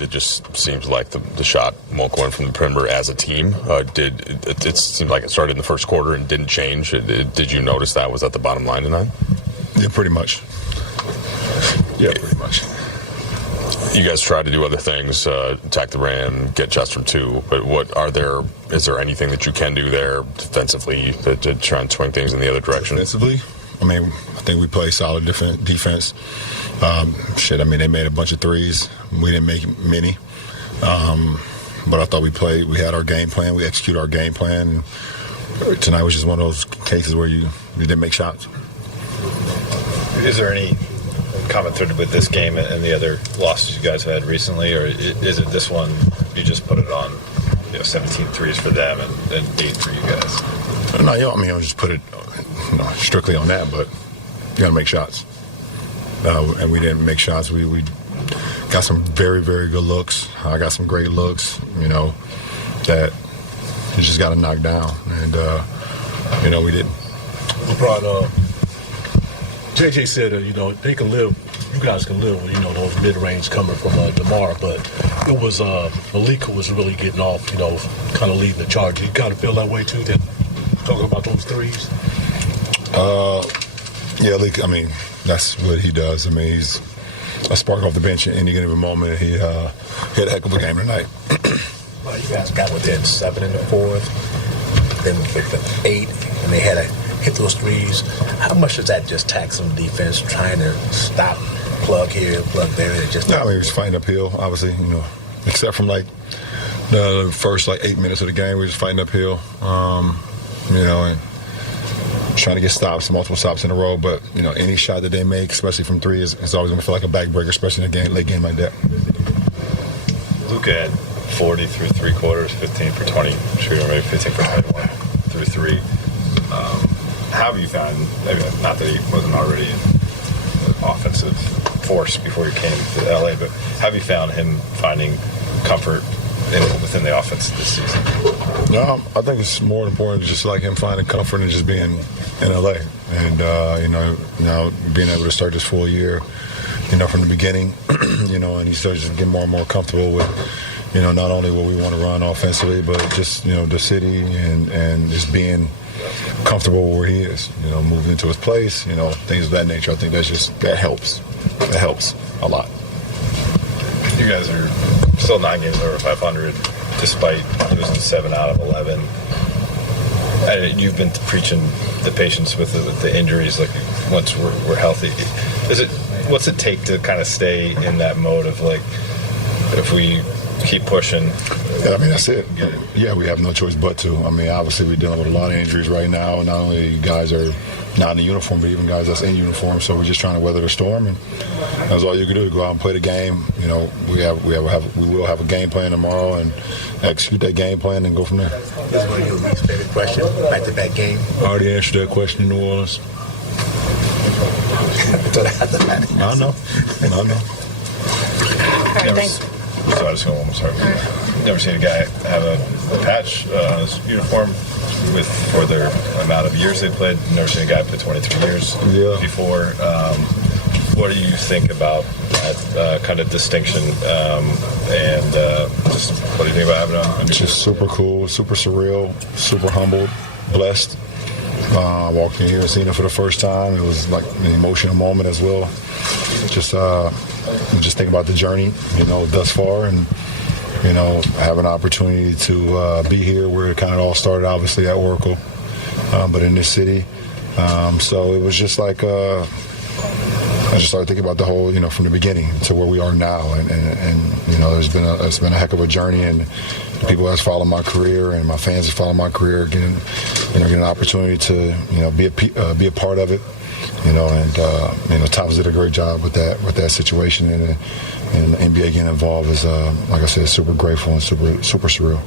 it just seems like the shot won't go in from the perimeter as a team. It seemed like it started in the first quarter and didn't change. Did you notice that? Was that the bottom line tonight? Yeah, pretty much. Yeah, pretty much. You guys try to do other things, attack the rim, get shots from two, but is there anything that you can do there defensively to try and swing things in the other direction? Defensively? I mean, I think we play solid defense. They made a bunch of threes. We didn't make many. But I thought we had our game plan. We executed our game plan. And tonight was just one of those cases where you didn't make shots. Is there any common thread with this game and the other losses you guys have had recently, or is it this one you just put it on 17 threes for them and 8 for you guys? No, I'll just put it strictly on that, but you got to make shots. And we didn't make shots. We got some very, very good looks. I got some great looks, that you just got to knock down. And, we didn't. LeBron, JJ said, they can live, you guys can live with, those mid-range coming from DeMar, but it was Malik who was really getting off, kind of leading the charge. You kind of feel that way too, then talking about those threes? Yeah, Malik, that's what he does. He's a spark off the bench at any given moment. He had a heck of a game tonight. Well, you guys got within 7 in the fourth, then with 8, and they had to hit those threes. How much does that just tax on defense, trying to stop, plug here, plug there? He was fighting uphill, obviously, except from the first 8 minutes of the game, we were just fighting uphill, and trying to get stops, multiple stops in a row. But any shot that they make, especially from three, is always going to feel like a backbreaker, especially in a late game like that. Luka had 40 through 3 quarters, 15 for 20 shooting, maybe 15 for 21 through 3. How have you found, maybe not that he wasn't already an offensive force before he came to LA, but have you found him finding comfort within the offense this season? No, I think it's more important just like him finding comfort and just being in LA, and being able to start this full year, from the beginning, and he starts to get more and more comfortable with, not only what we want to run offensively, but just the city and just being comfortable where he is, moving into his place, things of that nature. I think that helps. That helps a lot. You guys are still 9 games over 500, despite losing 7 out of 11. And you've been preaching the patience with the injuries, once we're healthy. What's it take to kind of stay in that mode of if we keep pushing? Yeah, that's it. Yeah, we have no choice but to. Obviously we're dealing with a lot of injuries right now. Not only guys are not in the uniform, but even guys that's in uniform. So we're just trying to weather the storm, and that's all you can do. Go out and play the game. We will have a game plan tomorrow and execute that game plan and go from there. This is one of your least favorite questions, back-to-back game. I already answered that question in New Orleans. I know. All right, thanks. So I just go one more. Never seen a guy have a patch on his uniform for their amount of years they played. Never seen a guy play 23 years before. What do you think about that kind of distinction? And just what do you think about having on? Just super cool, super surreal, super humbled, blessed. I walked in here and seen it for the first time. It was like an emotional moment as well. Just think about the journey, thus far, and have an opportunity to be here where it kind of all started, obviously at Oracle, but in this city. So it was just like I just started thinking about the whole, from the beginning to where we are now, and it's been a heck of a journey, and the people that's followed my career and my fans that follow my career getting an opportunity to be a part of it. Thomas did a great job with that situation, and the NBA getting involved is, like I said, super grateful and super surreal.